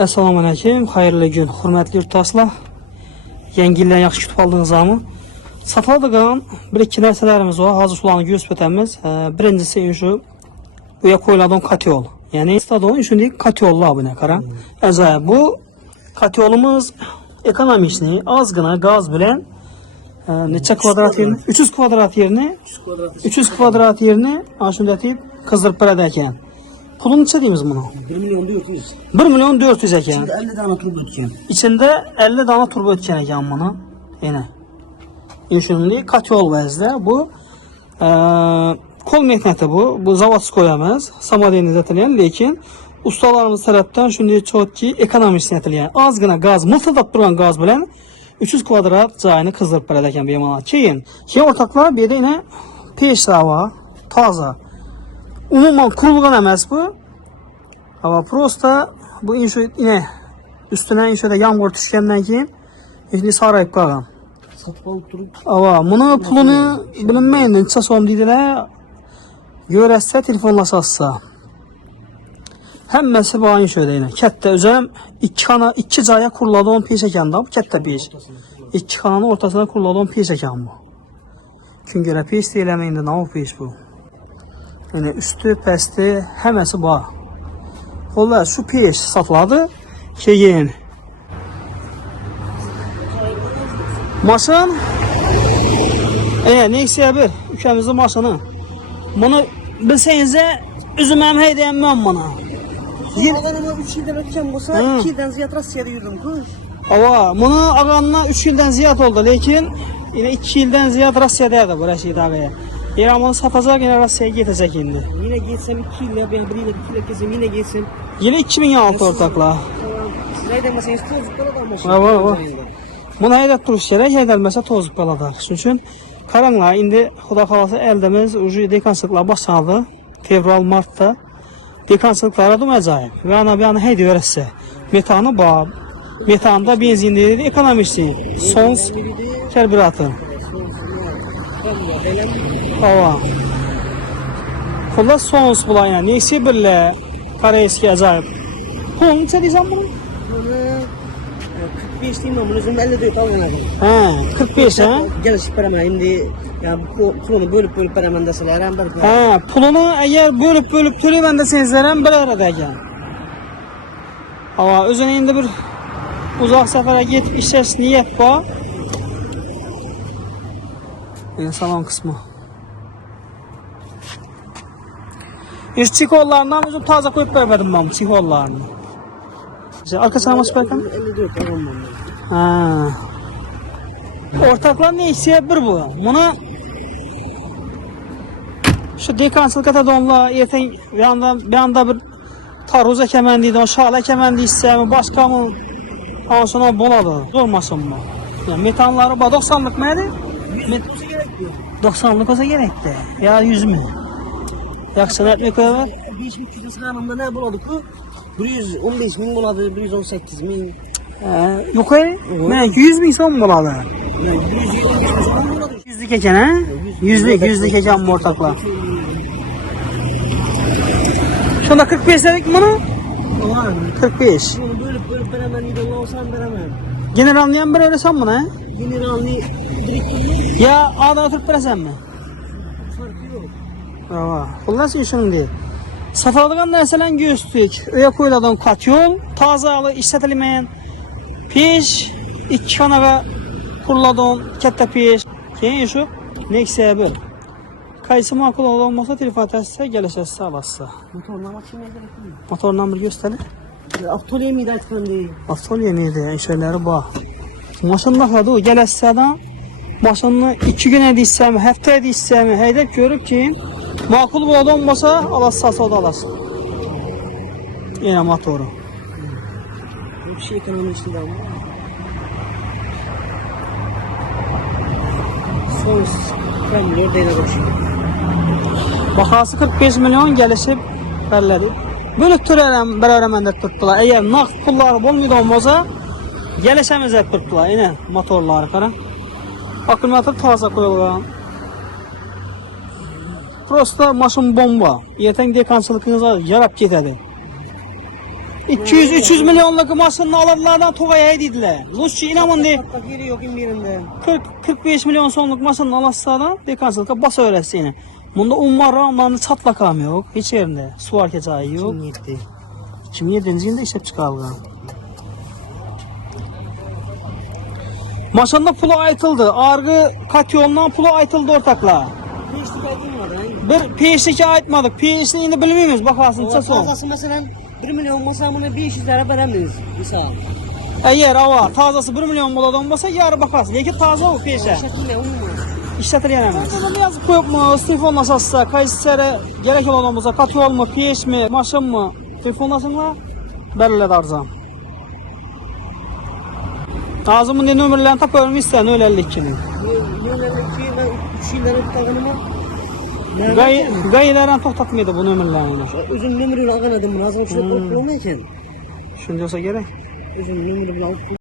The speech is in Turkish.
Assalamu alaykum, xayrlı gün, hörmətli yurttaşlar. Yangi ildən yaxşı kutub aldığınızamı. Satıldığan bir-iki nərsələrimiz var, hazır sularını göstərimiz. Birincisi şu uya koyulan katiol. Yani stadionun içindeki katiollar bu ne kara. Əzayı bu katiolumuz ekonomisini az gına gaz bilen neçə kvadrat yerini? 300 kvadrat yerini 300 kvadrat yerini aşında deyib qızdırıb bərədəkən. Pulun neçə deyimiz bunu? 1.400.000. 1.400.000 eken. İçinde 50 tane turbo ötken. İçinde 50 tane turbo ötken eken bunu. Yine. İnşürümlü katiol vəzdə. Bu kol mekneti bu. Bu zavadsız koyamaz. Samadeniz etilen. Lekin ustalarımız tərəfdən şimdi çok ki ekonomisini etilen. Az gına gaz, mıltıldap duran gaz bilen 300 kvadrat cayını kızdırıb bərədəkən bir yamana. Keyin ortaklar bir de yine peş hava, taza. Umuman kurulgan emez bu. Ama prosta bu inşo yine üstüne inşoda yağmur düşkenden keyin şimdi sarayıp kalan. Satıp alıp durup. Ama bunu pulunu bilinmeyin neçə som dediler. Görəsə telefonlaşasa. Həmməsi bu inşoda yine. Kətdə özəm iki caya kuruladığım peşəkən bu kətdə peş. İki kananın ortasına kuruladığım peşəkən bu. Gün görə peş deyiləməyin də nə peş bu. Yani üstü, pəsti, həməsi var. Onlar şu peş satıladı. Keyin maşın neyse bir ülkemizin maşını. Bunu bilsenize üzüm əmhəy deyəm mən bana. Ağan ama 3 yıldan ötken olsa 2 yıldan ziyad Rusya'da yürüdüm kuş. Ava, bunu ağanına 3 yıldan ziyad oldu. Lekin yine 2 yıldan ziyad Rusya'daydı bu Rəşid ağaya. İran'ı satacak yine Rusya'ya gidecek şimdi. Yine geçsem 2 yıl ya ben bir yıl 2 yıl kesem yine geçsem. Yine 2006 ortakla. Nereden mesela tozluk kaladan Ava. Bunu haydat duruş gerek, haydalmasa tozluk kaladar. Çünkü karanlığa indi Xuda xalası eldemiz ucu dekansılıklar başladı. Fevral, Mart'ta dekansılıklar adım acayip. Ve ana bir ana heydi öğretse. Metanı bağ. Metanda benzinli ekonomisi. Sons karbüratör. Ava. Kulla sons bulayına. Neyse birle Karayski acayip. Pulun neçə deyəcəm bunu? 45 diyeyim ben bunu özüm 54 alıyorum. He, 45 ha? Gelişip paramı şimdi ya pulunu bölüp paramı da söylerim. He, pulunu eğer bölüp töleyen de senzlerem bir arada eken. Ama özüne indi bir uzak sefere gitip işes niyet var. Yani salon kısmı. İş çikollarından özüm taze koyup vermedim ben çikollarını. Arka sana maçı bakalım. 54 alıyorum ben. Ha. Ortaklar neyse bir bu. Bunu şu dekansıl katadonla yeten bir anda bir taruza kemendi, o şala kemendi istəyimi, başka mı? Ama sonra boladı. Olmasın mı? Yani metanları 90'lık mıydı? 90'lık olsa gerekti. Ya 100 mü? Yaksan etmek öyle var. 5.300 sıramında ne buladık bu? 115.000 buladı, 118.000. Yok öyle. Ne? 100.000 son buladı. Yani 120.000 buladı. Yüzlük eken ha? Yüzlük eken bu ortaklar. Şunda 45 dedik mi bunu? Var. 45. Bunu bölüp veremem, idolla olsam veremem. Generalniyan bir öğresen bunu ha? Generalni direkt Ya ağdan oturup veresen mi? farkı yok. Bravo. Kullansı işinin değil. Satıldığın nərsələn göstük. Öyə koyuladığın katyol, tazalı, işlətilməyən peş, 2 kanağa kuruladığın kətdə peş. Keyin şu Nexia 1. Kayısı makul olmasa telefon etsə, gələcəksə alasın. Motorla bakayım ne gerek yok. Motorla bir göstərir. Atölye miydi açıklan değil. Atölye miydi? Şeyləri bax. Maşın baxadı, o gələcəkdən maşınını 2 gün edişsəm, həftə edişsəm, həydət görüb ki, makul bu adam olmasa alasın, o da alasın. Yine motoru. Bir şey ekonomi içinde ama. Son kremler değil başlıyor. Baxası 45 milyon gəlişib bəllədi. Bölüb bərabərəməndə tutdular. Əgər nağd pulları olmaydı olmasa, gəlişəmizə tutdular. Yine motorları qara. Akkumulyator taza koyulgan. Prosta maşın bomba. Yeten dekansılıkınıza yarab getədi. 200-300 milyonluk maşını alırlardan Togay'a dediler. Lusçu inanın de Hatta geri yok birinde. 40-45 milyon sonluk maşını alaslardan dekansalka bas öğretsin yine. Bunda umar ramlarında çatlakam yok. Hiç yerinde. Su arkacağı yok. Kim yetti? Şimdi 7. günde işlep çıkarılgan. Maşında pulu aytıldı. Argı katyondan pulu aytıldı ortakla. Peşlik aydınmadı. Bir peşteki aytmadık. Peşini yine bilmiyoruz. Bakarsın O çası. fazlası mesela 1 milyon masamını 500 lira veremeyiz. Misal. Eğer hava tazası 1 milyon boladan olmasa yarı bakarsın. Lekin taze o peşe. Şekilde onu mu? İşletilyen emez. Bunu yazıp koyup mu? Telefonlasazsa, kaysere gerek olan olmasa katyon mu, peş mi, maşın mı? Telefonlasınlar. Belirledi arzam. Ağzımın ne nömerlerini tapıyorum isteyen öyle 52'nin. Yönlerindeki ve 3 yılların tutanımı. Gayilerden toxtatmaydı bu nömerlerini. Özüm nömrünü ağanadım. Ağzım şuna koyup bulamayken. Şunu diyorsa gerek. Özüm nömrünü alıp